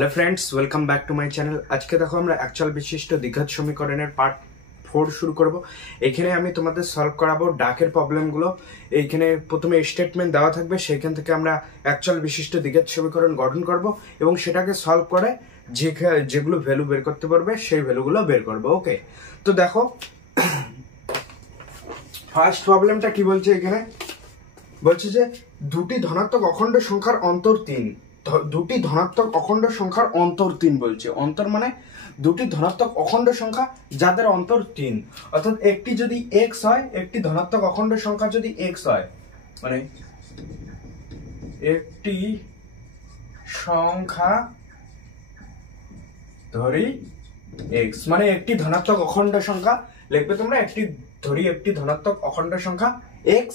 Hello friends, welcome back to my channel. আজকে দেখো আমরা অ্যাকচুয়াল বিশিষ্ট দ্বিঘাত সমীকরণের পার্ট 4 শুরু করব। এখানে আমি তোমাদের সলভ করাবো ডাকের প্রবলেমগুলো। এইখানে প্রথমে স্টেটমেন্ট দেওয়া থাকবে, সেখান থেকে আমরা অ্যাকচুয়াল বিশিষ্ট দ্বিঘাত সমীকরণ গঠন করব এবং সেটাকে সলভ করে যেগুলো ভ্যালু বের করতে পারবে সেই ভ্যালুগুলো বের করব। ওকে, তো দেখো ফার্স্ট প্রবলেমটা কি বলছে। এখানে বলছে যে দুটি ধনাত্মক অখণ্ড সংখ্যার অন্তর 3। দুটি ধনাত্মক অখণ্ড সংখ্যার অন্তর 3 বলছে। অন্তর মানে দুটি ধনাত্মক অখণ্ড সংখ্যা যাদের অন্তর 3, অর্থাৎ একটি যদি x হয়, একটি ধনাত্মক অখণ্ড সংখ্যা যদি x হয়, মানে একটি সংখ্যা ধরি x, মানে একটি ধনাত্মক অখণ্ড সংখ্যা লিখবে তোমরা। একটি ধনাত্মক অখণ্ড সংখ্যা x,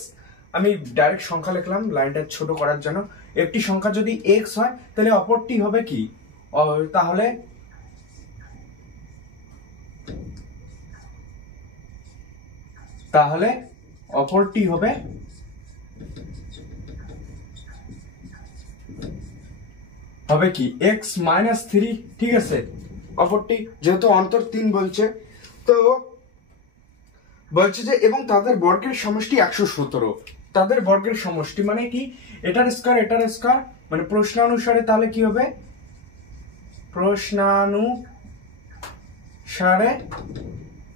আমি ডাইরেক্ট সংখ্যা লিখলাম লাইনটা ছোট করার জন্য। একটি সংখ্যা যদি x হয় তাহলে অপরটি হবে কি, তাহলে অপরটি হবে কি x - 3। ঠিক আছে, অপরটি যেহেতু অন্তর 3 বলছে, তো বলছে যে এবং তাদের বর্গের সমষ্টি 117। তাদের বর্গের সমষ্টি মানে কি, এটার স্কয়ার মানে প্রশ্নানুসারে, তাহলে কি হবে প্রশ্নানুসারে,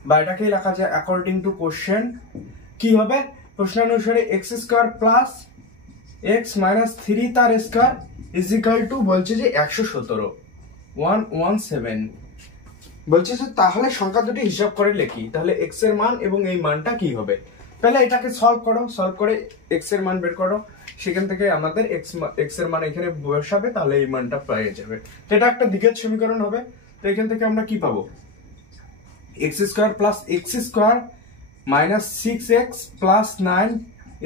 বা এটাকে লেখা যায় অ্যাকর্ডিং টু কোশ্চেন, কি হবে প্রশ্নানুসারে x² প্লাস x - 3 তার স্কয়ার ইজ ইকুয়াল টু বলছে যে 117 বলছে যে তাহলে সংখ্যা দুটি হিসাব করে লিখি, তাহলে x এর মান এবং এই মানটা কি হবে। তাহলে এটাকে সলভ করে x এর মান বের করো, সেখান থেকে আমাদের x এর মান এখানে বসাবে, তাহলে এই মানটা পেয়ে যাবে। তো এটা একটা দ্বিঘাত সমীকরণ হবে। তো এখান থেকে আমরা কি পাবো, x² plus x² minus 6x plus 9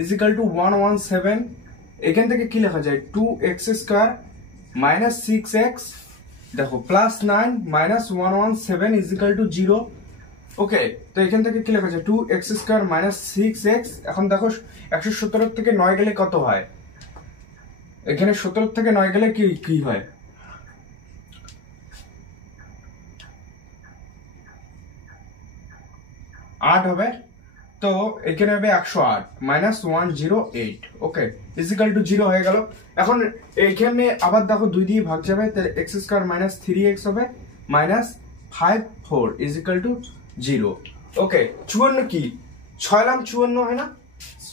is equal two 117। এখান থেকে কি লেখা যায় 2x² মাইনাস 6x, দেখো plus 9 minus 117 is equal two 0। ওকে, তো এখান থেকে কি লেখা যায় 2x² মাইনাস 6x। এখন দেখো 117 থেকে 9 গেলে কত হয়, এখানে 17 থেকে 9 গেলে কি হয়, 8 হবে। তো এখানে হবে 108 minus 108। Okay, is equal two 0 হয়ে গেল। এখন এইখানে আবার দেখো 2 দিয়ে ভাগ যাবে, তাহলে x² মাইনাস 3x হবে মাইনাস 54 ইজ ইকুয়াল টু 0। ওকে, 54 কি 6 লাম 54 হয় না,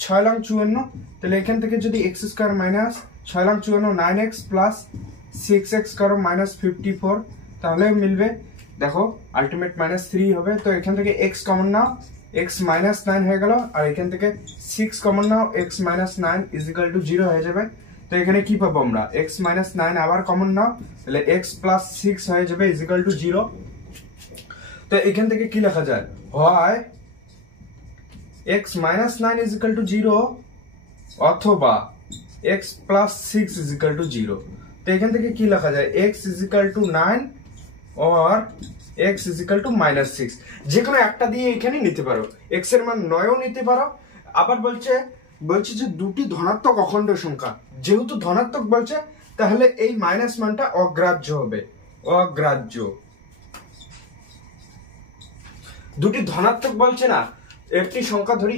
6 লাম 54। তাহলে এখান থেকে যদি x² মাইনাস 6 লাম 54 9x প্লাস 6x করো মাইনাস 54, তাহলে মিলবে দেখো আলটিমেট মাইনাস 3 হবে। তো এখান থেকে x কমন নাও, x মাইনাস 9 হয়ে গেল, আর এখান থেকে 6 common now, x minus 9 is equal two 0 হয়ে যাবে। তো এখানে কি পাবো আমরা, x মাইনাস 9 আবার কমন নাও, তাহলে x প্লাস 6 হয়ে যাবে ইজ ইকুয়াল টু 0। তো এখান থেকে কি লেখা যায়, হয় x minus 9 is equal two 0 অথবা x plus 6 is equal two 0। তো এখান থেকে কি লেখা যায় x is equal two 9 or x is equal to minus 6, যে কোনো একটা দিয়ে এখানে নিতে পারো। x এর মান 9ও নিতে পারো। আবার বলছে যে দুটি ধনাত্মক অখণ্ড সংখ্যা, যেহেতু ধনাত্মক বলছে তাহলে এই মাইনাস মানটা অগ্রাহ্য হবে, অগ্রাহ্য। দুটি ধনাত্মক বলছে না, একটি সংখ্যা ধরি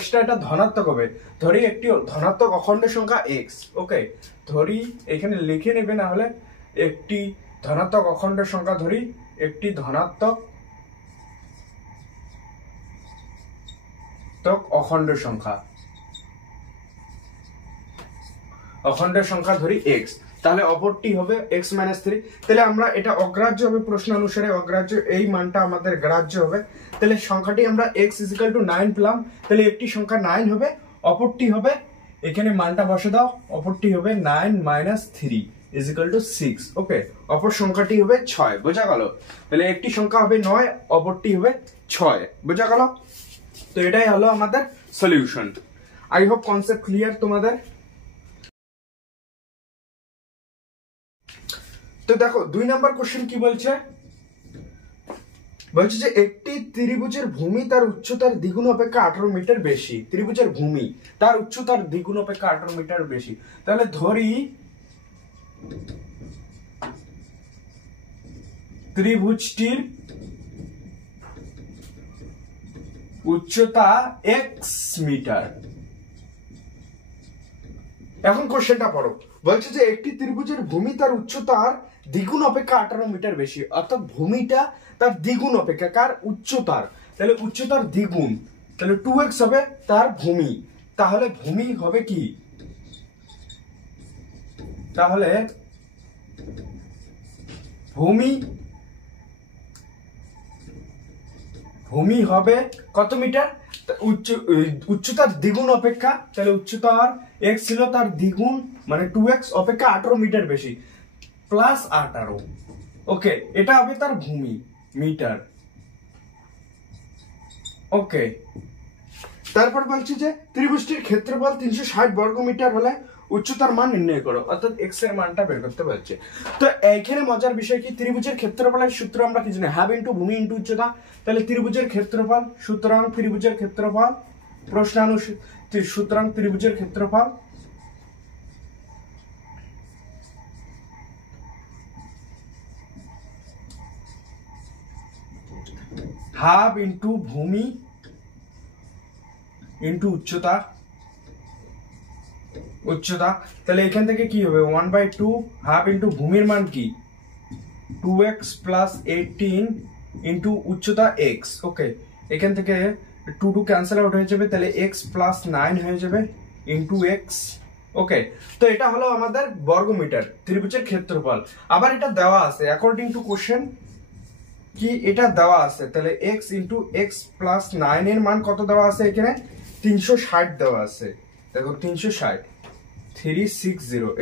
x টা এটা ধনাত্মক হবে, ধরি একটি ধনাত্মক অখণ্ড সংখ্যা x। ওকে, ধরি এখানে লিখে নেবে, না হলে একটি ধনাত্মক অখণ্ড সংখ্যা ধরি, একটি ধনাত্মক অখণ্ড সংখ্যা ধরি x, তাহলে অপরটি হবে x - 3। তাহলে আমরা এটা অগ্রাহ্য হবে, প্রশ্ন অনুসারে অগ্রাহ্য, এই মানটা আমাদের গ্রাহ্য হবে। তাহলে সংখ্যাটি আমরা x = 9 পেলাম, তাহলে একটি সংখ্যা 9 হবে, অপরটি হবে, এখানে মানটা বসে দাও, অপরটি হবে 9 - 3 ইজ ইকুয়াল টু 6। ওকে, অপর সংখ্যাটি হবে 6, বোঝা গেল। তাহলে একটি সংখ্যা হবে 9, অপরটি হবে 6, বোঝা গেল। তো এটাই হলো আমাদের solution. I hope concept clear তোমাদের। তো দেখো 2 নাম্বার কোশ্চেন কি বলছে, বলছে যে একটি ত্রিভুজের ভূমি তার উচ্চতার দ্বিগুণ অপেক্ষা 18 মিটার বেশি। ত্রিভুজের ভূমি তার উচ্চতার দ্বিগুণ অপেক্ষা 18 মিটার বেশি। তাহলে ধরি ত্রিভুজটির উচ্চতা x মিটার। এখন কোশ্চেনটা পড়ো, বলছে যে একটি ত্রিভুজের ভূমি তার উচ্চতার দ্বিগুণ অপেক্ষা 18 মিটার বেশি, অর্থাৎ ভূমিটা তার দ্বিগুণ অপেক্ষা কার উচ্চতার, তাহলে উচ্চতার দ্বিগুণ, তাহলে 2x হবে তার ভূমি, তাহলে ভূমি হবে কি, তাহলে ভূমি হবে কত মিটার, উচ্চতার দ্বিগুণ অপেক্ষা, তাহলে উচ্চতার x ছিল তার দ্বিগুণ মানে 2x অপেক্ষা 18 মিটার বেশি প্লাস 18, ওকে, এটা হবে তার ভূমি মিটার। ওকে, তারপর বলছি যে ত্রিভুজটির ক্ষেত্রফল 360 বর্গ মিটার হলে উচ্চতার মান নির্ণয় করো, অর্থাৎ x এর মানটা বের করতে বলছে। তো এইখানে মজার বিষয় কি, ত্রিভুজের ক্ষেত্রফলের সূত্র আমরা কি জানি, হাফ ইনটু ভূমি ইনটু উচ্চতা, তাহলে ত্রিভুজের ক্ষেত্রফল, সুতরাং ত্রিভুজের ক্ষেত্রফল, সুতরাং ত্রিভুজের ক্ষেত্রফল হাফ ইনটু ভূমি ইনটু উচ্চতা, তাহলে এখান থেকে কি হবে 1/2 হাফ ইনটু ভূমির মান কি 2x প্লাস 18 ইনটু উচ্চতা x, ওকে, এখান থেকে 2 ক্যান্সেল আউট হয়ে যাবে, তাহলে x প্লাস 9 হয়ে যাবে ইনটু x, ওকে। তো এটা হলো আমাদের বর্গমিটার ত্রিভুজের ক্ষেত্রফল। আবার এটা দেওয়া আছে অ্যাকর্ডিং টু কোশ্চেন কি, এটা দেওয়া আছে, তাহলে x ইনটু x প্লাস 9 এর মান কত দেওয়া আছে, এখানে 360 দেওয়া আছে, দেখো 360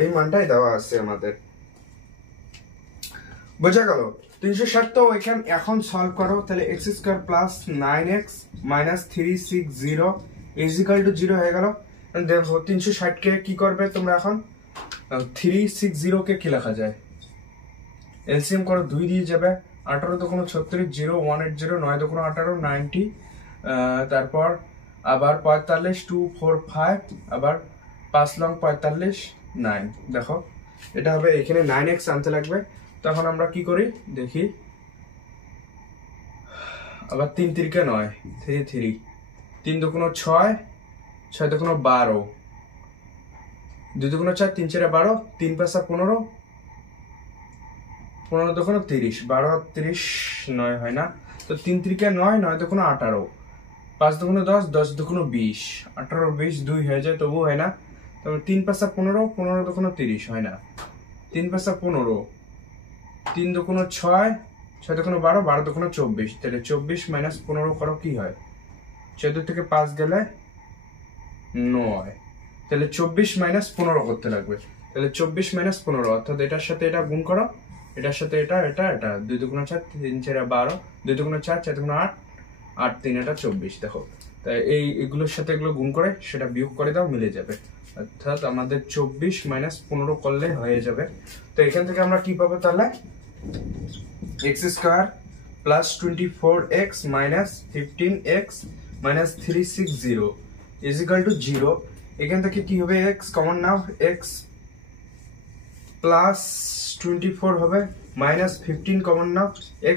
এই মানটাই দেওয়া আছে আমাদের, বোঝা গেল। 360 তো এখানে এখন সলভ করো, তাহলে x square plus 9x minus 360 is equal two 0 হয়ে গেল। দেখো 360 কে কি করবে তোমরা, এখন 360 কে কি লেখা যায়, এলসিএম করো, 2 দিয়ে যাবে, 18 দোকানো 36, 0 180, 9 দোকানো 18 90, তারপর আবার 45 2 4 5, আবার 5 লং 45 9, দেখো এটা হবে, এখানে 9x আনতে লাগবে। তখন আমরা কি করি দেখি, আবার 3 3 9 3 3, 3 দোকানো 6 6 দোকানো 12, 2 দোকানো 4 3 4 12, 3 5 15, 15 দোকানো 30, 12 30 9 হয় না, তো 3 3 9 9 দোকানো 18, 5 দোকানো 10 10 দোকানো 20, 18 20 2 হয়ে যায়, তবু হয় না, তবে 3 5 15, 15 দোকানো 30 হয় না, 3 5 15, 3 দোকানো 6 6 দোকানো 12, 12 দোকানো 24, তাহলে 24 মাইনাস 15 করো কি হয়, 14 থেকে 5 গেলে 9, তাহলে 24 মাইনাস 15 করতে লাগবে, তাহলে 24 মাইনাস 15, অর্থাৎ এটার সাথে এটা গুণ করো, এটার সাথে এটা 2 দুগুণ 4 3 4 12, 2 দুগুণ 4 4 দুগুণ 8 8 3 এটা 24, দেখো তাই এইগুলোর সাথে এগুলো গুণ করে সেটা বিয়োগ করে দাও, মিলে যাবে, অর্থাৎ আমাদের 24 মাইনাস 15 করলে হয়ে যাবে। তো এখান থেকে আমরা কি পাবো, তাহলে x square plus 24x minus 15x minus 360 is equal two 0। এখান থেকে কি হবে, x কমন নাও, x প্লাস 24 হবে মাইনাস 15 কমন নাও,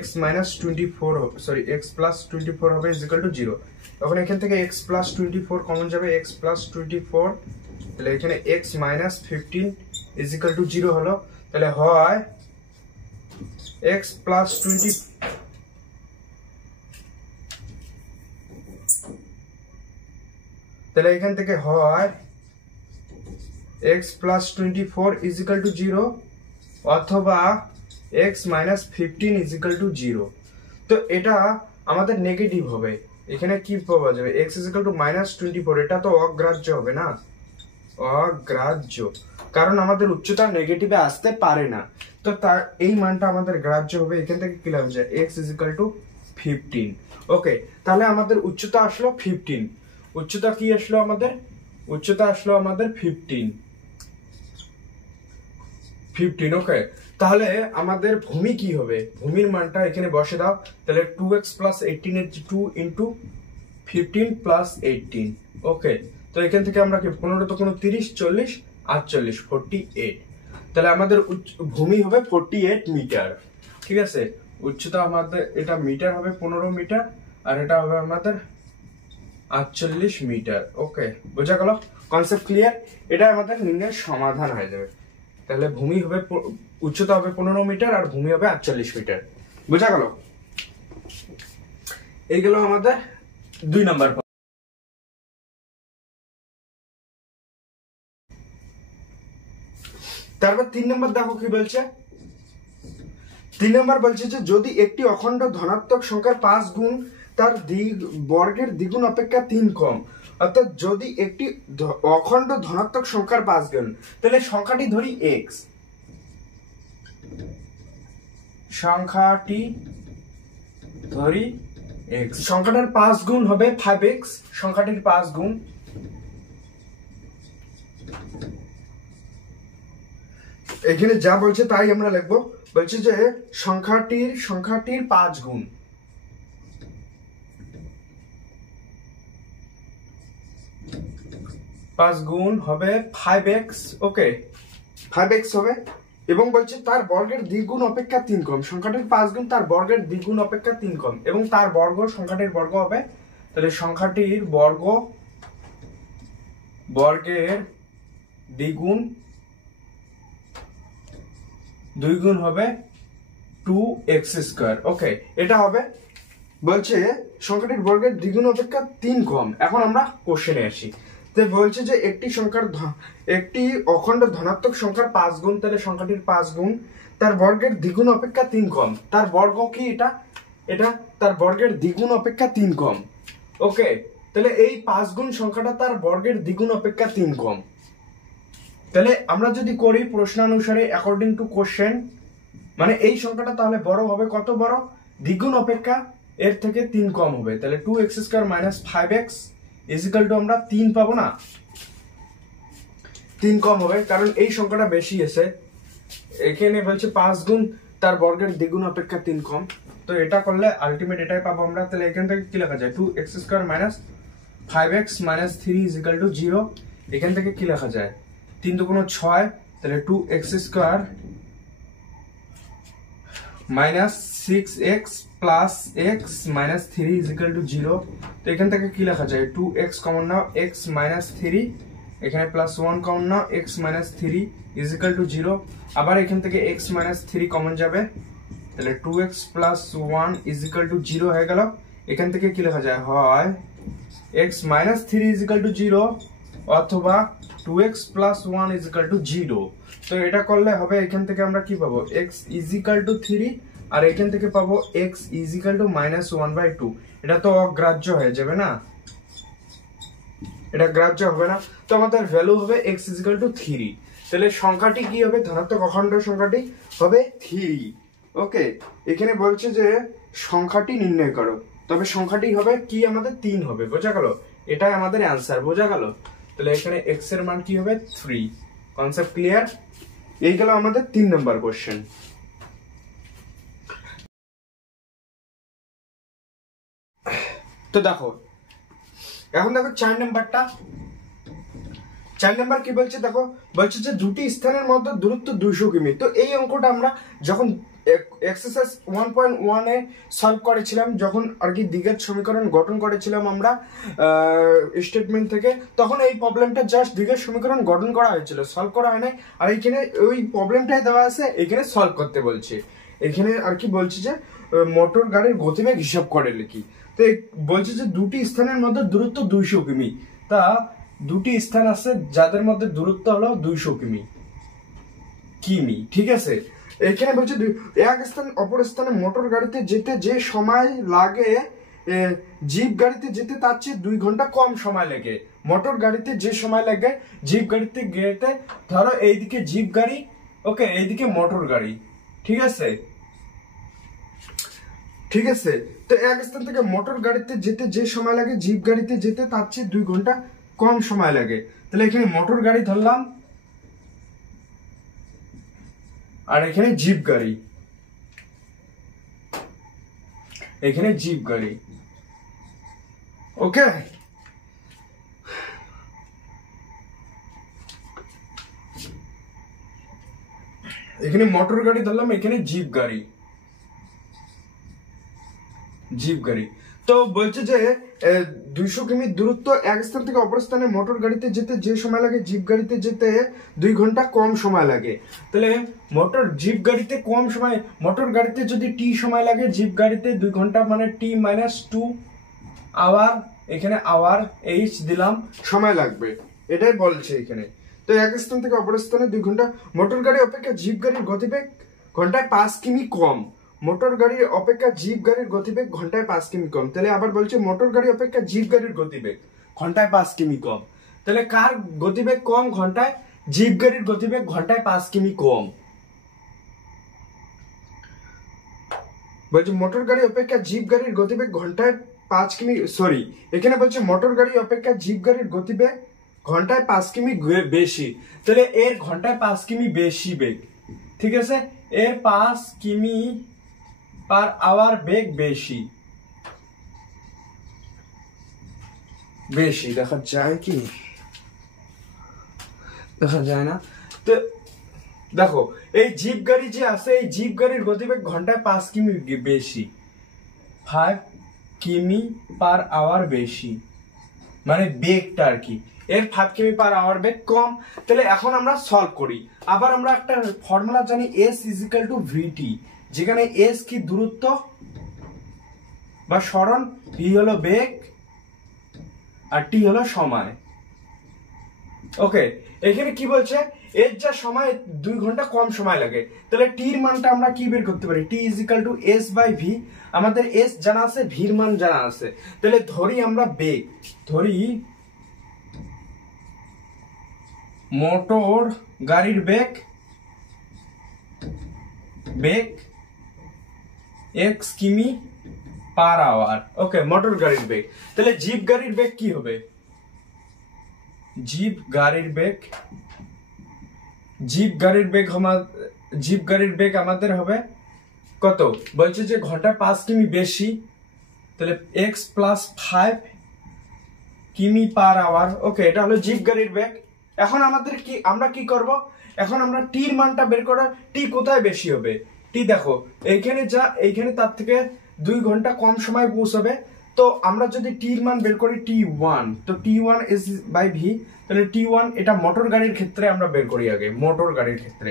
x মাইনাস 24 হবে, সরি x প্লাস 24 হবে ইজ ইকুয়াল টু 0। তখন এখান থেকে x প্লাস 24 কমন যাবে, x প্লাস 24, তাহলে এখানে x minus 15 is equal two 0 হলো, তাহলে হয় x প্লাস 20, তাহলে এখান থেকে হয় x plus 24 is equal two 0 অথবা x minus 15 is equal two 0। তো এটা আমাদের নেগেটিভ হবে, এখানে কি পাওয়া যাবে, x is equal two minus 24, এটা তো অগ্রাহ্য হবে না, অগ্রাহ্য, কারণ আমাদের উচ্চতা নেগেটিভে আসতে পারে না, তো তার এই মানটা আমাদের গ্রাহ্য হবে। এখান থেকে কি লেখা যায়, x ইজ ইকুয়াল টু 15, ওকে। তাহলে আমাদের উচ্চতা আসলো 15, উচ্চতা কি আসলো আমাদের, উচ্চতা আসলো আমাদের 15, ওকে। তাহলে আমাদের ভূমি কি হবে, ভূমির মানটা এখানে বসে দাও, তাহলে 2x প্লাস 18 এর 2 ইন্টু 15 প্লাস 18, ওকে। তো এখান থেকে আমরা কি 15 তো কোনো 30 40 48 48, তাহলে আমাদের ভূমি হবে 48 মিটার, ঠিক আছে। উচ্চতা আমাদের এটা মিটার হবে 15 মিটার, আর এটা হবে আমাদের 48 মিটার। ওকে, বোঝা গেল? Concept clear? এটা আমাদের নির্ণয়ের সমাধান হয়ে যাবে। তাহলে ভূমি হবে উচ্চতা হবে 15 মিটার আর ভূমি হবে 48 মিটার। বোঝা গেল? এই গেল আমাদের 2 নাম্বার। তারপর 3 নাম্বার দেখো কি বলছে। 3 নাম্বার বলছে যে যদি একটি অখণ্ড ধনাত্মক সংখ্যার 5 গুণ তার বর্গের দ্বিগুণ অপেক্ষা 3 কম, অর্থাৎ যদি একটি অখণ্ড ধনাত্মক সংখ্যার 5 গুণ, তাহলে সংখ্যাটি ধরি x, সংখ্যাটি ধরি x, সংখ্যাটার 5 গুণ হবে 5x, সংখ্যাটির 5 গুণ। এখানে যা বলছে তাই আমরা লিখবো। বলছে যে সংখ্যাটির 5 গুণ, হবে 5x। ওকে, 5x হবে, এবং বলছে তার বর্গের দ্বিগুণ অপেক্ষা 3 কম। সংখ্যাটির 5 গুণ তার বর্গের দ্বিগুণ অপেক্ষা 3 কম, এবং তার বর্গ সংখ্যাটির বর্গ হবে, তাহলে সংখ্যাটির বর্গের দ্বিগুণ 2 গুণ হবে 2x স্কয়ার। ওকে, এটা হবে। বলছে সংখ্যাটির বর্গের দ্বিগুণ অপেক্ষা 3 কম। এখন আমরা কোশ্চেনে আসি। তো বলছে যে একটি অখণ্ড ধনাত্মক সংখ্যার 5 গুণ, তাহলে সংখ্যাটির 5 গুণ তার বর্গের দ্বিগুণ অপেক্ষা 3 কম। তার বর্গ কি? এটা তার বর্গের দ্বিগুণ অপেক্ষা 3 কম। ওকে, তাহলে এই 5 গুণ সংখ্যাটা তার বর্গের দ্বিগুণ অপেক্ষা 3 কম। তাহলে আমরা যদি করি প্রশ্নানুসারে অ্যাকর্ডিং টু কোশ্চেন, মানে এই সংখ্যাটা তাহলে বড় হবে, কত বড়? দ্বিগুণ অপেক্ষা এর থেকে 3 কম হবে। তাহলে 2x square minus 5x is equal two আমরা 3 পাবো না, 3 কম হবে, কারণ এই সংখ্যাটা বেশি এসে এখানে বলছে 5 গুণ তার বর্গের দ্বিগুণ অপেক্ষা 3 কম। তো এটা করলে আলটিমেট এটাই পাবো আমরা। তাহলে এখান থেকে কি লেখা যায়? 2x square minus 5x minus 3 is equal to 0। এখান থেকে কি লেখা যায়? 3 2 6, তাহলে 2x square minus 6x plus x minus 3 is equal to 0। তো এখান থেকে কি লেখা যায়? 2x কমন নাও, x মাইনাস 3, এখানে plus 1 common now, x minus 3 is equal to 0। আবার এখান থেকে x মাইনাস 3 কমন যাবে, তাহলে 2x প্লাস 1 ইজিক্যাল টু 0 হয়ে গেল। এখান থেকে কি লেখা যায়? হয় x মাইনাস 3 ইজিক্যাল টু 0 অথবা 2x প্লাস 1 ইজিক্যাল টু 0। তো এটা করলে হবে, এখান থেকে আমরা কি পাবো? x ইজিক্যাল টু 3, আর এখান থেকে পাবো x ইজিক্যাল টু মাইনাস 1/2। এটা তো অগ্রাহ্য হয়ে যাবে না, এটা গ্রাহ্য হবে না। তো আমাদের ভ্যালু হবে x ইজিক্যাল টু 3। তাহলে সংখ্যাটি কি হবে? ধনাত্মক অখণ্ড সংখ্যাটি হবে 3। ওকে, এখানে বলছে যে সংখ্যাটি নির্ণয় করো, তবে সংখ্যাটি হবে কি? আমাদের 3 হবে। বোঝা গেল? এটাই আমাদের অ্যান্সার। বোঝা গেল? তাহলে এখানে x এর মান কি হবে? 3। Concept clear? এই গেল আমাদের 3 নাম্বার কোশ্চেন। তো দেখো, এখন দেখো 4 নাম্বারটা। 4 নাম্বার কি বলছে দেখো, বলছে যে দুটি স্থানের মধ্যে দূরত্ব 200 কিমি। তো এই অঙ্কটা আমরা যখন এক্সারসাইজ 1.1 এ সলভ করেছিলাম, যখন আর কি দ্বিঘাত সমীকরণ গঠন করেছিলাম আমরা স্টেটমেন্ট থেকে, তখন এই প্রবলেমটা জাস্ট দ্বিঘাত সমীকরণ গঠন করা হয়েছিল, সলভ করা হয় নাই। আর এইখানে ওই প্রবলেমটাই দেওয়া আছে, এখানে সলভ করতে বলছে। এখানে আর কি বলছে যে মোটর গাড়ির গতিবেগ হিসাব করে লিখি। তো বলছে যে দুটি স্থানের মধ্যে দূরত্ব 200 কিমি। তা দুটি স্থান আছে যাদের মধ্যে দূরত্ব হলো 200 কিমি। ঠিক আছে, এখানে বলছে এক স্থান অপর স্থানে মোটর গাড়িতে যেতে যে সময় লাগে জিপ গাড়িতে যেতে তার চেয়ে 2 ঘন্টা কম সময় লাগে। মোটর গাড়িতে যে সময় লাগে জিপ গাড়িতে যেতে, ধরো এইদিকে জিপ গাড়ি, ওকে, এইদিকে মোটর গাড়ি। ঠিক আছে, ঠিক আছে। তো এক স্থান থেকে মোটর গাড়িতে যেতে যে সময় লাগে জিপ গাড়িতে যেতে তার চেয়ে 2 ঘন্টা কম সময় লাগে। তাহলে এখানে মোটর গাড়ি ধরলাম, আর এখানে জিপ গাড়ি, এখানে জিপ গাড়ি। ওকে, এখানে মোটর গাড়ি ধরলাম, এখানে জিপ গাড়ি। জিপ গাড়ি। তো বলছে যে 200 কিমি দূরত্ব এক স্থান থেকে অপর স্থানে মোটর গাড়িতে যেতে যে সময় লাগে জিপ গাড়িতে যেতে 2 ঘন্টা কম সময় লাগে। তাহলে জিপ গাড়িতে কম সময়, মোটর গাড়িতে যদি টি সময় লাগে, জিপ গাড়িতে 2 ঘন্টা, মানে টি মাইনাস 2 আওয়ার, এখানে আওয়ার এইচ দিলাম, সময় লাগবে, এটাই বলছে এখানে। তো এক স্থান থেকে অপর স্থানে 2 ঘন্টা। মোটর গাড়ি অপেক্ষা জিপ গাড়ির গতিবেগ ঘন্টায় 5 কিমি কম। মোটর গাড়ির অপেক্ষা জিপ গাড়ির গতিবেগ ঘন্টায় 5 কিমি কম। তাহলে আবার বলছে মোটর গাড়ি অপেক্ষা জিপ গাড়ির গতিবেগ ঘন্টায় 5 কিমি কম। তাহলে কার গতিবেগ কম ঘন্টায়? জিপ গাড়ির গতিবেগ ঘন্টায় 5 কিমি কম। বলছে মোটর গাড়ি অপেক্ষা জিপ গাড়ির গতিবেগ ঘন্টায় 5 কিমি, সরি এখানে বলছে মোটর গাড়ি অপেক্ষা জিপ গাড়ির গতিবেগ ঘন্টায় 5 কিমি বেশি। তাহলে এর ঘন্টায় 5 কিমি বেশি বেগ, ঠিক আছে, এর 5 কিমি পার আওয়ার বেগ বেশি। বেশি দেখা যায় কি? দেখা যায় না। তো দেখো এই জিপ গাড়ি যে আছে, এই জিপ গাড়ির গতিবেগ ঘন্টায় 5 কিমি বেশি, 5 কিমি পার আওয়ার বেশি, মানে বেগটা আর কি, এর 5 কিমি পার আওয়ার বেগ কম। তাহলে এখন আমরা সলভ করি। আবার আমরা একটা ফর্মুলা জানি, s ইজিক্যাল টু ভিটি, যেখানে s কি দূরত্ব বা সরণ, v হলো বেগ, আর t হলো সময়। ওকে, এখানে কি বলছে, এর যা সময় 2 ঘন্টা কম সময় লাগে, তাহলে t এর মানটা আমরা কি বের করতে পারি? t is equal to s by v। আমাদের s জানা আছে, v এর মান জানা আছে। তাহলে ধরি আমরা বেগ, ধরি মোটর গাড়ির বেগ x কিমি পার আওয়ার। ওকে, মোটর গাড়ির বেগ। তাহলে জিপ গাড়ির বেগ কি হবে? জিপ গাড়ির বেগ আমাদের হবে কত? বলছে যে ঘন্টায় 5 কিমি বেশি, তাহলে x প্লাস 5 কিমি পার আওয়ার। ওকে, এটা হলো জিপ গাড়ির বেগ। এখন আমাদের কি, আমরা কি করব? এখন আমরা টি এর মানটা বের করা, টি কোথায় বেশি হবে? টি দেখো এইখানে যা, এইখানে তার থেকে 2 ঘন্টা কম সময় পৌঁছাবে। তো আমরা যদি টি এর মান বের করি t1, তো t1 is by v, তাহলে t1 এটা মোটর গাড়ির ক্ষেত্রে আমরা বের করি আগে। মোটর গাড়ির ক্ষেত্রে,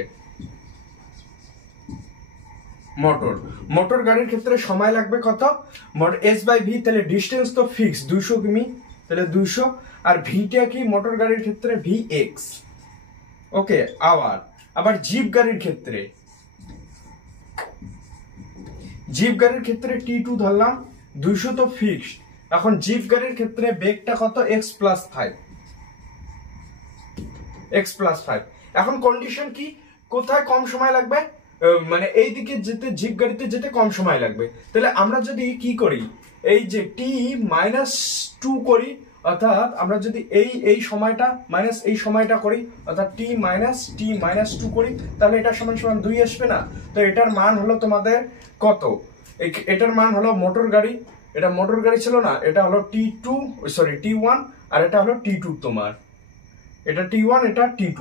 মোটর গাড়ির ক্ষেত্রে সময় লাগবে কত? s by v। তাহলে ডিসটেন্স তো ফিক্স 200 কিমি, তাহলে 200, আর ভিটা কি মোটর গাড়ির ক্ষেত্রে? vx। ওকে, আওয়ার। আবার জিপ গাড়ির ক্ষেত্রে t2 ধরলাম, 200 তো ফিক্সড। এখন জিপ গাড়ির ক্ষেত্রে বেগটা কত? x plus 5। এখন কন্ডিশন কি, কোথায় কম সময় লাগবে? মানে এই দিকে যেতে, জিপ গাড়িতে যেতে কম সময় লাগবে। তাহলে আমরা যদি কি করি, এই যে t-2 করি, অর্থাৎ আমরা যদি এই সময়টা মাইনাস এই সময়টা করি, অর্থাৎ t-2 করি, তাহলে এটা সমান সমান 2 আসবে না? তো এটার মান হলো তোমাদের কত? এটার মান হলো মোটর গাড়ি, এটা মোটর গাড়ি ছিল না, এটা হলো t1, আর এটা হলো t2 তোমার, এটা t1 এটা t2।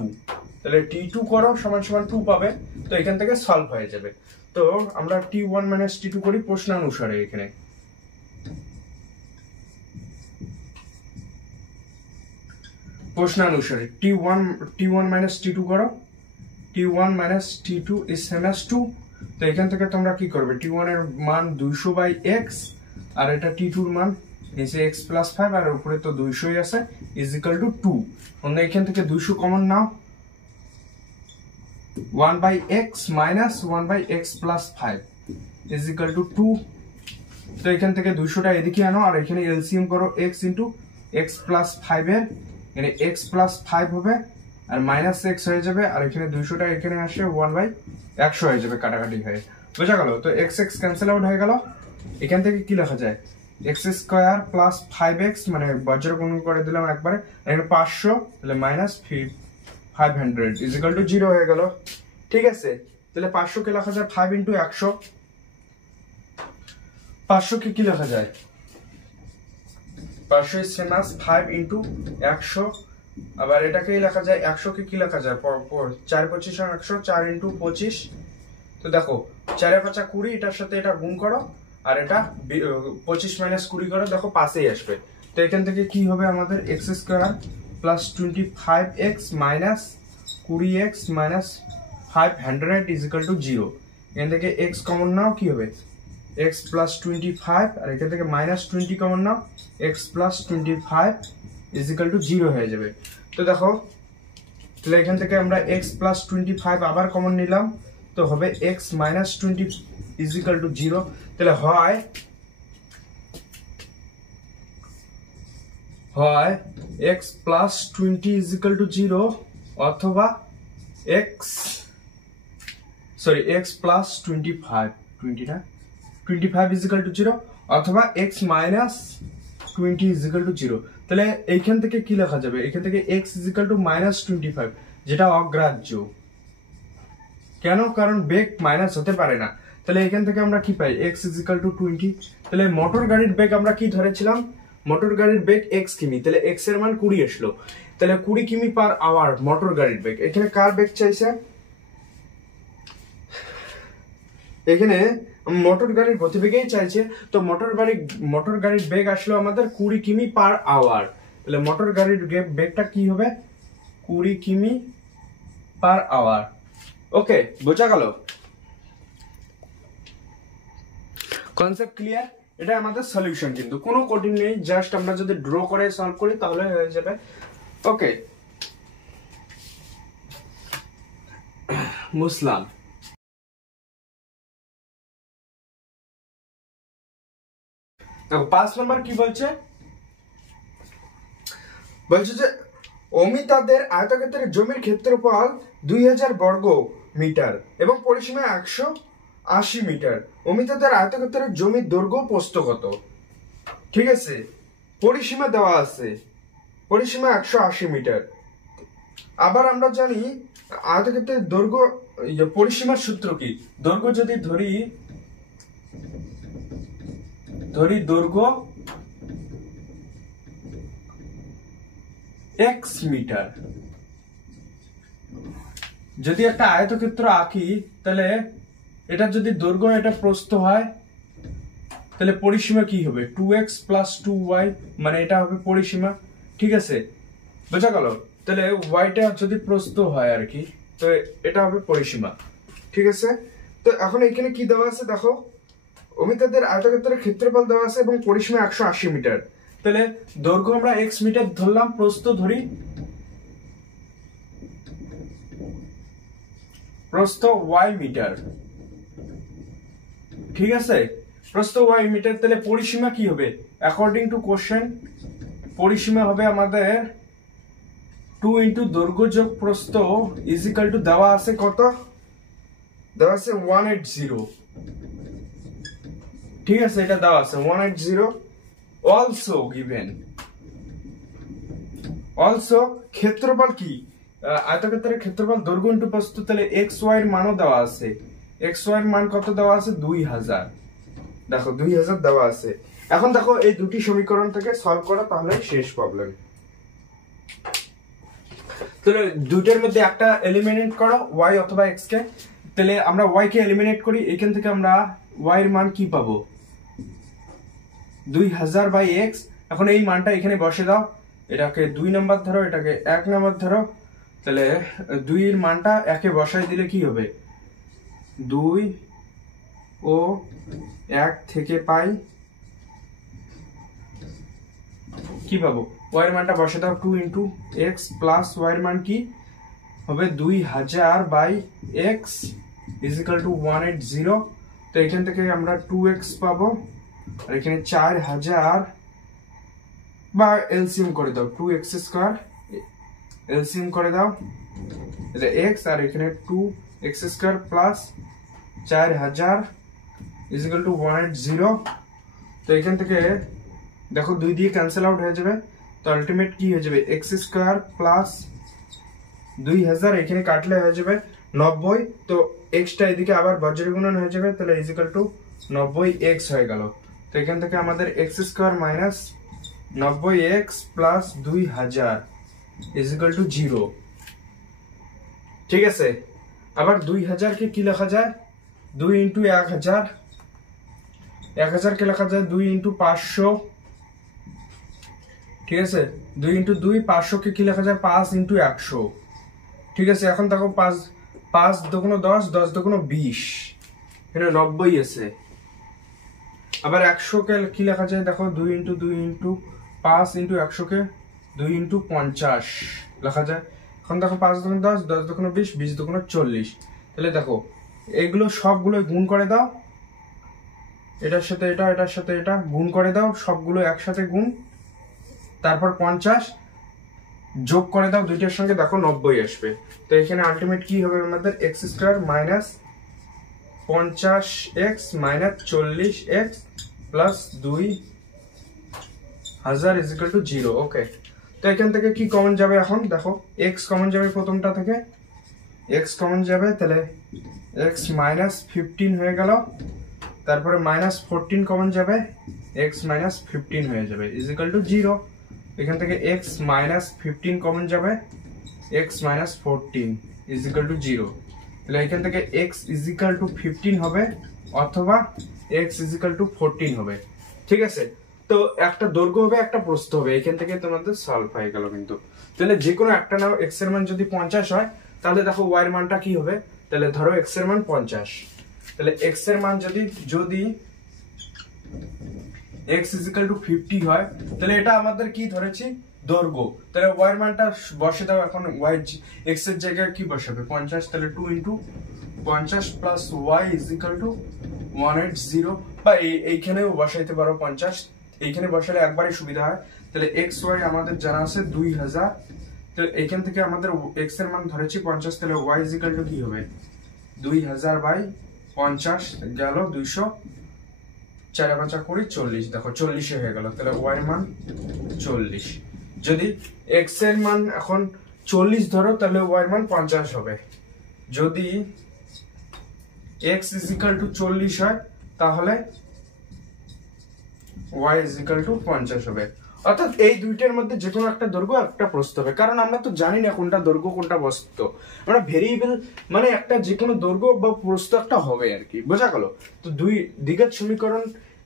তাহলে t2 করো সমান সমান 2 পাবে। তো এখান থেকে সলভ হয়ে যাবে। তো আমরা t1 মাইনাস t2 করি প্রশ্নানুসারে। এখানে প্রশ্নানুসারে t1 মাইনাস t2 করো, t1 minus t2 is same as 2। তো এখান থেকে তোমরা কি করবে, t1 এর মান 200 বাই x, আর এটা t2 এর মান নিচে x প্লাস 5, আর উপরে তো 200ই আছে, ইজ ইকুয়াল টু 2। তোমরা এখান থেকে 200 কমন নাও, 1 by x minus 1 by x plus 5 is equal to 2। তো এখান থেকে 200টা এদিকে আনো, আর এখানে এলসিএম করো x ইন্টু x প্লাস 5 এর, এখানে x প্লাস 5 হবে, আর মাইনাস x হয়ে যাবে, আর এখানে 200টা এখানে আসে 1 বাই 100 হয়ে যাবে, কাটাকাটি হয়ে। বোঝা গেল? তো x ক্যান্সেল আউট হয়ে গেল। এখান থেকে কি লেখা যায়, x স্কয়ার প্লাস 5x, মানে বজ্র গুণ করে দিলাম একবারে, এখানে 500, তাহলে মাইনাস 500 ইজ ইকুয়াল টু 0 হয়ে গেল। ঠিক আছে, তাহলে 500 কে লেখা যায় 5 ইন্টু 100। 500 কে কি লেখা যায়, 500 is same as 5 ইন্টু 100। আবার এটাকেই লেখা যায়, 100 কে কি লেখা যায়, 4 25 100, 4 ইন্টু 25। তো দেখো 4 5 20, এটার সাথে এটা গুণ করো, আর এটা 25 মাইনাস 20 করো, দেখো পাশেই আসবে। তো এখান থেকে কি হবে আমাদের x square plus 25x minus 20x minus 500 is equal two 0। এখান থেকে x কমন নাও, কি হবে x প্লাস 25, আর এখান থেকে minus 20 common now, x plus 25 is equal two 0 হয়ে যাবে। তো দেখো তাহলে এখান থেকে আমরা x প্লাস 25 আবার কমন নিলাম, তো হবে x minus 20 is equal two 0। তাহলে হয় x plus 20 is equal two 0 অথবা x plus 25 is equal two 0 অথবা x minus 20 is equal two 0। তাহলে এইখান থেকে কি লেখা যাবে, এখান থেকে x is equal two minus 25, যেটা অগ্রাহ্য। কেন? কারণ বেগ মাইনাস হতে পারে না। তাহলে এখান থেকে আমরা কি পাই, x ইজ ইকুয়াল টু 20। তাহলে মোটর গাড়ির বেগ আমরা কি ধরেছিলাম, মোটর গাড়ির বেগ x কিমি, তাহলে x এর মান 20 আসলো। তাহলে 20 কিমি পার আওয়ার মোটর গাড়ির বেগ। এখানে কার বেগ চাইছে, এখানে মোটর গাড়ির গতিবেগই চাইছে। তো মোটর গাড়ির বেগ আসলো আমাদের 20 কিমি পার আওয়ার। তাহলে মোটর গাড়ির বেগটা কি হবে, 20 কিমি পার আওয়ার। ওকে, বোঝা গেল? Concept clear? এটা আমাদের সলিউশন, কিন্তু কোনো কঠিন নেই, জাস্ট আমরা যদি ড্র করে সলভ করি তাহলে হয়ে যাবে। ওকে, মুসলাম। দেখো 5 নম্বর কি বলছে, যে অমিতাদের আয়তক্ষেত্রের জমির ক্ষেত্রফল 2000 বর্গ মিটার এবং পরিসীমা 180 মিটার। অমিতাদের আয়তক্ষেত্রের জমির দৈর্ঘ্য প্রস্থ কত? ঠিক আছে, পরিসীমা দেওয়া আছে, পরিসীমা 180 মিটার। আবার আমরা জানি আয়তক্ষেত্রের দৈর্ঘ্য, পরিসীমার সূত্র কি, দৈর্ঘ্য যদি ধরি দৈর্ঘ্য x মিটার। যদি একটা আয়তক্ষেত্র আঁকি, তাহলে এটা যদি দৈর্ঘ্য এটা প্রস্থ হয়, তাহলে পরিসীমা কি হবে, 2x প্লাস 2y, মানে এটা হবে পরিসীমা। ঠিক আছে, বোঝা গেল? তাহলে ওয়াইটা যদি প্রস্থ হয় আর কি, তো এটা হবে পরিসীমা। ঠিক আছে, তো এখন এখানে কি দেওয়া আছে দেখো, অমিতাদের আয়তক্ষেত্রের ক্ষেত্রফল দেওয়া আছে এবং পরিসীমা 180 মিটার। তাহলে দৈর্ঘ্য আমরা x মিটার ধরলাম, প্রস্থ ধরি, প্রস্থ y মিটার। ঠিক আছে, প্রস্থ y মিটার। তাহলে পরিসীমা কি হবে, অ্যাকর্ডিং টু কোশ্চেন পরিসীমা হবে আমাদের 2 ইন্টু দৈর্ঘ্য যোগ প্রস্থ ইজ ইকুয়াল টু দেওয়া আছে কত, দেওয়া আছে 180। ঠিক আছে, এটা দেওয়া আছে 180। অলসো গিভেন, অলসো ক্ষেত্রফল কি, আয়তক্ষেত্রের ক্ষেত্রফল দৈর্ঘ্য ইন্টু প্রস্থ। তাহলে এক্স ওয়াই এর মানও দেওয়া আছে, এক্স ওয়াই এর মান কত দেওয়া আছে, 2000। দেখো 2000 দেওয়া আছে। এখন দেখো এই দুটি সমীকরণ থেকে সলভ করা, তাহলে শেষ প্রবলেম। তাহলে দুইটার মধ্যে একটা এলিমিনেট করো, y অথবা x কে। তাহলে আমরা y কে এলিমিনেট করি, এখান থেকে আমরা y এর মান কি পাবো, 2000 বাই x। এখন এই মানটা এখানে বসে দাও, এটাকে 2 নাম্বার ধরো, এটাকে 1 নাম্বার ধরো। তাহলে 2 এর মানটা একে বসাই দিলে কি হবে, 2 ও 1 থেকে পাই কি পাবো, y এর মানটা বসে দাও, 2 ইন্টু x প্লাস y এর মান কি হবে, 2000 by x is equal to 180। তো এখান থেকে আমরা 2x পাবো, আর এখানে 4000 বা এলসিএম করে দাও, 2x স্কয়ার এলসিএম করে দাও, এটা x, আর এখানে 2x square plus 4000 is equal to 180। তো এখান থেকে দেখো 2 দিয়ে ক্যান্সেল আউট হয়ে যাবে। তো আলটিমেট কি হয়ে যাবে, x স্কয়ার প্লাস 2000, এখানে কাটলে হয়ে যাবে 90। তো x টা এদিকে আবার বজ্রের গুণন হয়ে যাবে, তাহলে ইজ ইকুয়াল টু 90x হয়ে গেল। তো এখান থেকে আমাদের x square minus 90x plus 2000 is equal two 0। ঠিক আছে, আবার 2000 কে কি লেখা যায়, 2 ইন্টু 1000, 1000 কে লেখা যায় 2 × 500, ঠিক আছে। 2 × 2 500 কে কি লেখা যায় 5 × 100, ঠিক আছে। এখন দেখো 5 5 দুগুণ 10, 10 দুগুণ 20, এখানে 90 আছে। আবার 100 কে কি লেখা যায় দেখো 2 × 2 × 5 × 100 কে 2 × 50 লেখা যায়। এখন দেখো 5 দুগুণ 10, 10 দুগুণ 20, 20 দুগুণ 40। তাহলে দেখো এগুলো সবগুলো গুণ করে দাও, এটার সাথে এটা, এটার সাথে এটা গুণ করে দাও, সবগুলো একসাথে গুণ, তারপর 50 যোগ করে দাও দুইটার সঙ্গে, দেখো 90 আসবে। তো এখানে আলটিমেট কি হবে আমাদের x² minus 50x minus 40x plus 2000 is equal two 0। ওকে, তো এখান থেকে কি কমন যাবে? এখন দেখো x কমন যাবে প্রথমটা থেকে, x কমন যাবে, তাহলে x মাইনাস 15 হয়ে গেল, তারপরে মাইনাস 14 কমন যাবে, x মাইনাস 15 হয়ে যাবে ইজ ইকুয়াল টু 0। এখান থেকে x মাইনাস 15 কমন যাবে, x minus 14 is equal two 0। তাহলে এখান থেকে x ইজ ইকুয়াল টু 15 হবে অথবা x ইজ ইকুয়াল টু 14 হবে, ঠিক আছে। তো একটা দৈর্ঘ্য হবে, একটা প্রস্থ হবে, এখান থেকে তোমাদের সলভ হয়ে গেল কিন্তু। তাহলে যে কোনো একটা নাও, x এর মান যদি 50 হয় তাহলে দেখো y এর মানটা কি হবে, তাহলে ধরো x এর মান 50, তাহলে x এর মান যদি x ইজ ইকুয়াল টু 50 হয়, তাহলে এটা আমাদের কি ধরেছি দৈর্ঘ্য। তাহলে y এর মানটা বসে দাও, এখন y x এর জায়গায় কি বসাবে 50, তাহলে 2 × 50 plus y is equal to 180, বা এইখানেও বসাইতে পারো 50, এইখানে বসালে একবারই সুবিধা হয়। তাহলে xy আমাদের জানা আছে 2000, তো এইখান থেকে আমাদের x এর মান ধরেছি 50, তাহলে y ইজ ইকুয়াল টু কি হবে 2000/50 গেল 200, 4 × 5 = 40, দেখো 40 হয়ে গেল। তাহলে y এর মান 40। যদি x এর মান এখন 40 ধরো, তাহলে y এর মান 50 হবে। যদি x ইজ ইকুয়াল টু 40 হয় তাহলে y ইজ ইকুয়াল টু 50 হবে। অর্থাৎ এই দুইটার মধ্যে যে কোনো একটা দৈর্ঘ্য একটা প্রস্থ হবে, কারণ আমরা তো জানি না কোনটা দৈর্ঘ্য কোনটা প্রস্থ, আমরা ভেরিয়েবল মানে একটা যে কোনো দৈর্ঘ্য বা প্রস্থ একটা হবে আর কি, বোঝা গেল। তো দুই দ্বিঘাত সমীকরণ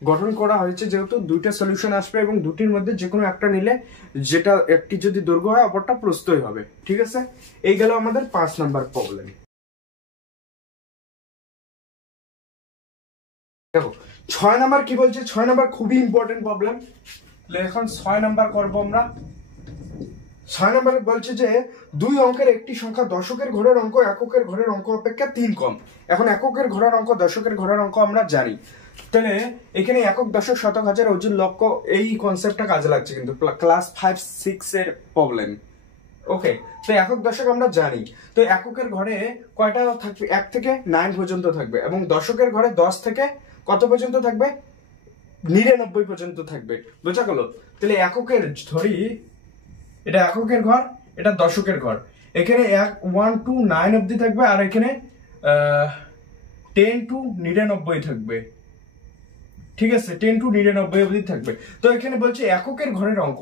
গঠন করা হয়েছে যেহেতু দুইটা সলিউশন আসবে এবং দুটির মধ্যে যে কোনো একটা নিলে যেটা একটি যদি দৈর্ঘ্য হয় অপরটা প্রস্থই হবে, ঠিক আছে। এই গেল আমাদের 5 নাম্বার প্রবলেম। দেখো 6 নাম্বার কি বলছে, 6 নাম্বার খুবই ইম্পর্টেন্ট প্রবলেম। এখন 6 নাম্বার করবো আমরা। 6 নাম্বারে বলছে যে দুই অঙ্কের একটি সংখ্যা দশকের ঘরের অঙ্ক এককের ঘরের অঙ্ক অপেক্ষা 3 কম। এখন এককের ঘরের অঙ্ক দশকের ঘরের অঙ্ক আমরা জানি, তাহলে এখানে একক দশক শতক হাজার অযুত লক্ষ এই কনসেপ্টটা কাজে লাগছে কিন্তু ক্লাস 5-6 এর প্রবলেম। ওকে, তো একক দশক আমরা জানি, তো এককের ঘরে কয়টা থাকবে 1 থেকে 9 পর্যন্ত থাকবে, এবং দশকের ঘরে 10 থেকে কত পর্যন্ত থাকবে 99 পর্যন্ত থাকবে, বোঝা গেল। তাহলে এককের ধরি এটা এককের ঘর, এটা দশকের ঘর, এখানে 1 to 9 অবধি থাকবে, আর এখানে 10 to 99 থাকবে, ঠিক আছে, 10 to 99 অবধি থাকবে। তো এখানে বলছে এককের ঘরের অঙ্ক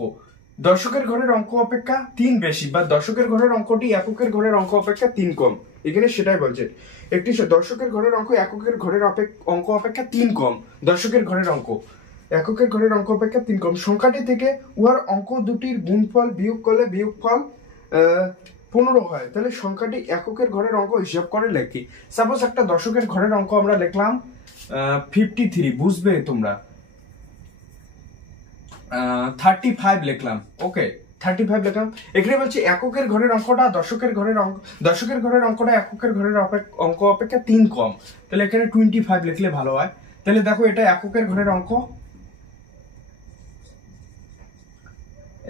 দশকের ঘরের অঙ্ক অপেক্ষা 3 বেশি, বা দশকের ঘরের অঙ্কটি এককের ঘরের অঙ্ক অপেক্ষা 3 কম, এখানে সেটাই বলছে। একটি দশকের ঘরের অঙ্ক এককের ঘরের অঙ্ক অপেক্ষা 3 কম, দশকের ঘরের অঙ্ক এককের ঘরের অঙ্ক অপেক্ষা 3 কম, সংখ্যাটি থেকে উহার অঙ্ক দুটির গুণফল বিয়োগ করলে বিয়োগফল 15 হয়, তাহলে সংখ্যাটি এককের ঘরের অঙ্ক হিসাব করে লেখি। সাপোজ একটা দশকের ঘরের অঙ্ক আমরা লিখলাম 53, বুঝবে তোমরা 35 লিখলাম, ওকে 35 লিখলাম। এখানে বলছি এককের ঘরের অঙ্কটা দশকের ঘরের অঙ্কটা এককের ঘরের অঙ্ক অপেক্ষা 3 কম, তাহলে এখানে 25 লিখলে ভালো হয়। তাহলে দেখো এটা এককের ঘরের অঙ্ক,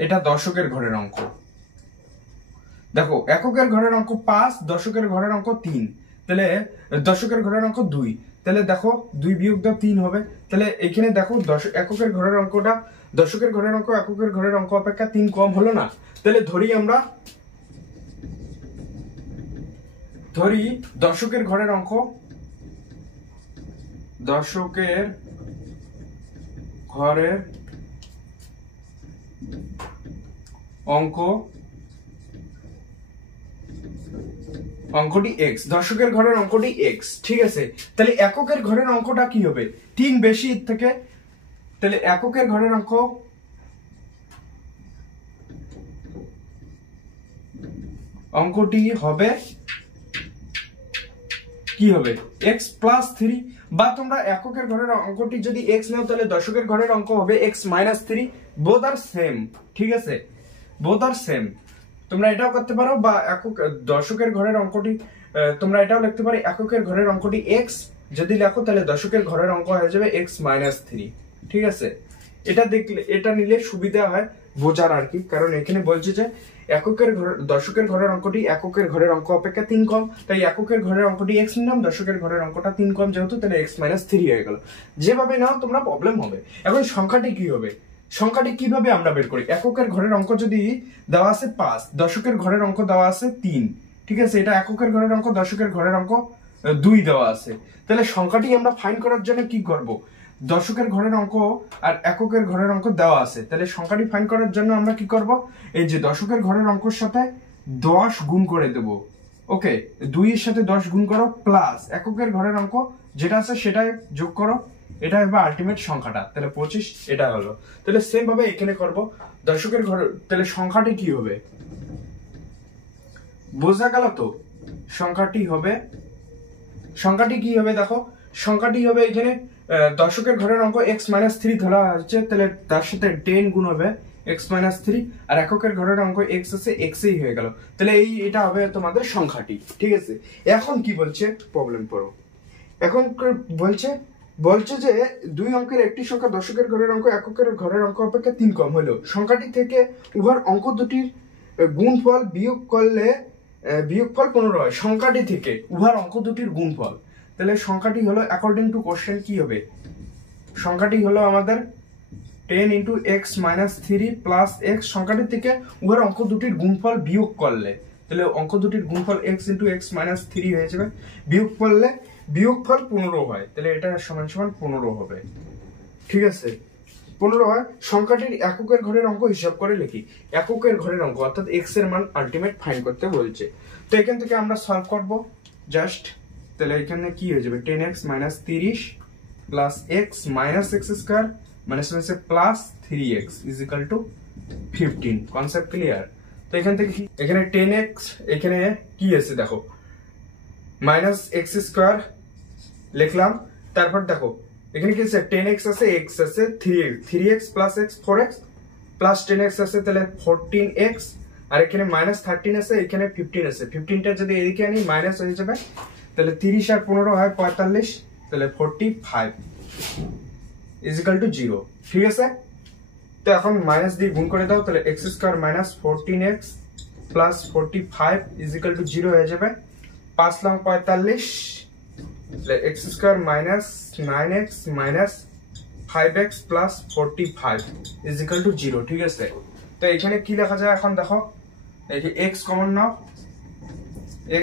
এটা দশকের ঘরের অঙ্ক। দেখো এককের ঘরের অঙ্ক 5, দশকের ঘরের অঙ্ক 3, তাহলে দশকের ঘরের অঙ্ক 2, তাহলে দেখো 2 বিয়োগ দাও 3 হবে। তাহলে এখানে দেখো এককের ঘরের অঙ্কটা দশকের ঘরের অঙ্ক এককের ঘরের অঙ্ক অপেক্ষা 3 কম হলো না। তাহলে ধরি দশকের ঘরের অঙ্ক অঙ্কটি x, দশকের ঘরের অঙ্কটি x, ঠিক আছে। তাহলে এককের ঘরের অঙ্কটা কি হবে? 3 বেশি থেকে, তাহলে এককের ঘরের অঙ্ক অঙ্কটি হবে কি হবে? x প্লাস 3, বা তোমরা এককের ঘরের অঙ্কটি যদি x নাও তাহলে দশকের ঘরের অঙ্ক হবে x মাইনাস 3, বোথ আর সেম, ঠিক আছে, বোথ আর সেম। তোমরা এটাও করতে পারো, বা একক দশকের ঘরের অঙ্কটি তোমরা এটাও লিখতে পারো, এককের ঘরের অঙ্কটি x যদি লেখো তাহলে দশকের ঘরের অঙ্ক হয়ে যাবে x মাইনাস 3, ঠিক আছে। এটা দেখলে, এটা নিলে সুবিধা হয় বোঝার আর কি, কারণ এখানে বলছে যে দশকের ঘরের অঙ্কটি এককের ঘরের অঙ্ক অপেক্ষা 3 কম, তাই এককের ঘরের অঙ্কটি x নিলাম, দশকের ঘরের অঙ্কটা 3 কম যেহেতু, তাহলে x মাইনাস 3 হয়ে গেল। যেভাবে নাও তোমরা প্রবলেম হবে। এখন সংখ্যাটি কি হবে? সংখ্যাটি কিভাবে আমরা বের করি? এককের ঘরের অঙ্ক যদি দেওয়া আছে 5, দশকের ঘরের অঙ্ক দেওয়া আছে 3, ঠিক আছে, এটা এককের ঘরের অঙ্ক, দশকের ঘরের অঙ্ক 2 দেওয়া আছে, তাহলে সংখ্যাটি আমরা ফাইন্ড করার জন্য কি করব? দশকের ঘরের অঙ্ক আর এককের ঘরের অঙ্ক দেওয়া আছে, তাহলে সংখ্যাটি ফাইন্ড করার জন্য আমরা কি করব? এই যে দশকের ঘরের অঙ্কের সাথে 10 গুণ করে দেব, ওকে, 2 এর সাথে 10 গুণ করো, প্লাস এককের ঘরের অঙ্ক যেটা আছে সেটাই যোগ করো, এটা হবে আলটিমেট সংখ্যাটা, তাহলে 25 এটা হলো। তাহলে সেম ভাবে এখানে করব দশকের ঘরে, তাহলে সংখ্যাটি কি হবে? বোঝা গেল তো? সংখ্যাটি কি হবে দেখো, সংখ্যাটি হবে এখানে দশকের ঘরের অঙ্ক x মাইনাস 3 ধরা হচ্ছে, তাহলে তার সাথে 10 গুণ হবে x মাইনাস 3, আর এককের ঘরের অঙ্ক x আছে, x এই হয়ে গেল, তাহলে এটা হবে তোমাদের সংখ্যাটি, ঠিক আছে। এখন কি বলছে প্রবলেম পড়ো। এখন বলছে যে 2 অঙ্কের একটি সংখ্যা দশকের ঘরের অঙ্ক এককের ঘরের অঙ্ক অপেক্ষা 3 কম হলো, সংখ্যাটি থেকে উভয় অঙ্ক দুটির গুণফল বিয়োগফল 15 হয়। সংখ্যাটি থেকে উভয় অঙ্ক দুটির গুণফল, তাহলে সংখ্যাটি হলো অ্যাকর্ডিং টু কোশ্চেন কি হবে? সংখ্যাটি হলো আমাদের 10 into x minus 3 plus x, সংখ্যাটি থেকে উভয় অঙ্ক দুটির গুণফল বিয়োগ করলে, তাহলে অঙ্ক দুটির গুণফল x ইন্টু x মাইনাস 3 হয়ে যাবে, বিয়োগ করলে বিয়োগফল 15 হয়, তাহলে এটা সমান সমান 15 হবে, ঠিক আছে, 15 হয়। সংখ্যাটির এককের ঘরের অঙ্ক হিসাব করে লিখি, এককের ঘরের অঙ্ক অর্থাৎ x এর মান আলটিমেট ফাইন্ড করতে বলছে। তো এখান থেকে আমরা সলভ করব জাস্ট, তাহলে এখানে কি হয়ে যাবে? 10x minus 30 plus x minus x square minus plus 3x is equal two 15। Concept clear? তো এখান থেকে এখানে 10x, এখানে কি আছে দেখো, মাইনাস x স্কয়ার লিখলাম, তারপর দেখো এখানে কি আছে, 10x আছে, x আছে, 3x plus x 4x plus 10x আছে, তাহলে 14x, আর এখানে মাইনাস 13 আছে, এখানে 15 আছে, 15টা যদি এদিকে আনি মাইনাস হয়ে যাবে, তাহলে 30 আর 15 হয় 45, তাহলে 45 ইজ ইকুয়াল টু 0, ঠিক আছে। তো এখন মাইনাস দিয়ে গুণ করে দাও, তাহলে x square minus 14x plus 45 is equal two 0 হয়ে যাবে, 5 লং 45, তাহলে x square minus 9x minus 5x plus 45 is equal two 0, ঠিক আছে। তো এখানে কি লেখা যায় এখন দেখো, এই যে x কমন নাও,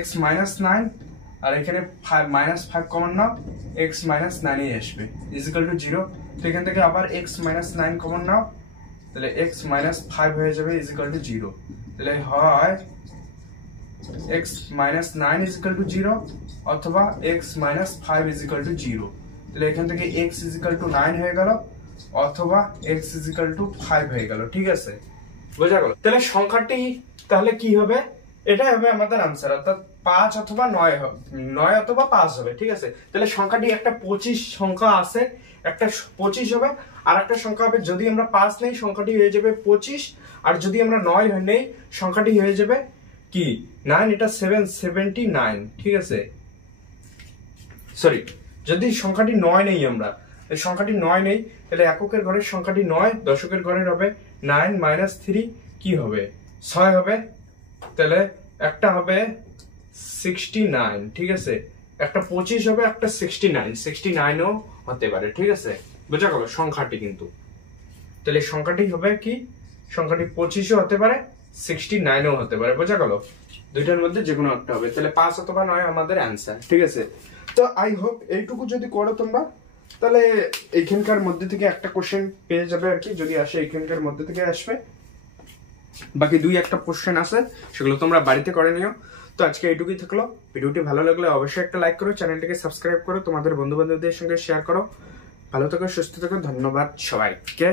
x মাইনাস 9, আর এখানে মাইনাস 5 কমন নাও, x মাইনাস 9 এই আসবে ইজ ইকুয়াল টু 0। তো এখান থেকে আবার x মাইনাস 9 কমন নাও, তাহলে x মাইনাস 5 হয়ে যাবে ইজ ইকুয়াল টু 0, তাহলে হয় x minus 9 is equal two 0 অথবা x minus 5 is equal two 0, তাহলে এখান থেকে x ইজ ইকুয়াল টু 9 হয়ে গেল অথবা x ইজ ইকুয়াল টু 5 হয়ে গেল, ঠিক আছে, বোঝা গেল? তাহলে সংখ্যাটি তাহলে কি হবে? এটাই হবে আমাদের আনসার, অর্থাৎ 5 অথবা 9 অথবা 5 হবে, ঠিক আছে। তাহলে সংখ্যাটি একটা 25 সংখ্যা আছে, একটা 25 হবে, আর একটা সংখ্যা হবে যদি আমরা 5 নেই সংখ্যাটি হয়ে যাবে 25, আর যদি আমরা 9 নেই সংখ্যাটি হয়ে যাবে কি 9, এটা 779, ঠিক আছে, সরি, যদি সংখ্যাটি 9 নেই, আমরা এই সংখ্যাটি 9 নেই, তাহলে এককের ঘরের সংখ্যাটি 9, দশকের ঘরের হবে 9 মাইনাস 3 কি হবে 6 হবে, তাহলে একটা হবে 69, ঠিক আছে, একটা 25 হবে, একটা 69ও হতে পারে, ঠিক আছে, বোঝা গেল সংখ্যাটি কিন্তু। তাহলে সংখ্যাটি হবে কি, সংখ্যাটি 25ও হতে পারে, 69ও হতে পারে, বোঝা গেল? দুইটার মধ্যে যে কোনো একটা হবে, তাহলে 5 অথবা 9 আমাদের অ্যান্সার, ঠিক আছে। তো আই হোপ এইটুকু যদি করো তোমরা, তাহলে এইখানকার মধ্যে থেকে একটা কোশ্চেন পেয়ে যাবে আর কি, যদি আসে এইখানকার মধ্যে থেকে আসবে। বাকি দুই একটা কোশ্চেন আছে, সেগুলো তোমরা বাড়িতে করে নিও। তো আজকে এইটুকুই থাকলো। ভিডিওটি ভালো লাগলে অবশ্যই একটা লাইক করো, চ্যানেলটিকে সাবস্ক্রাইব করো, তোমাদের বন্ধু বান্ধবদের সঙ্গে শেয়ার করো। ভালো থেকো, সুস্থ থেকো, ধন্যবাদ সবাইকে।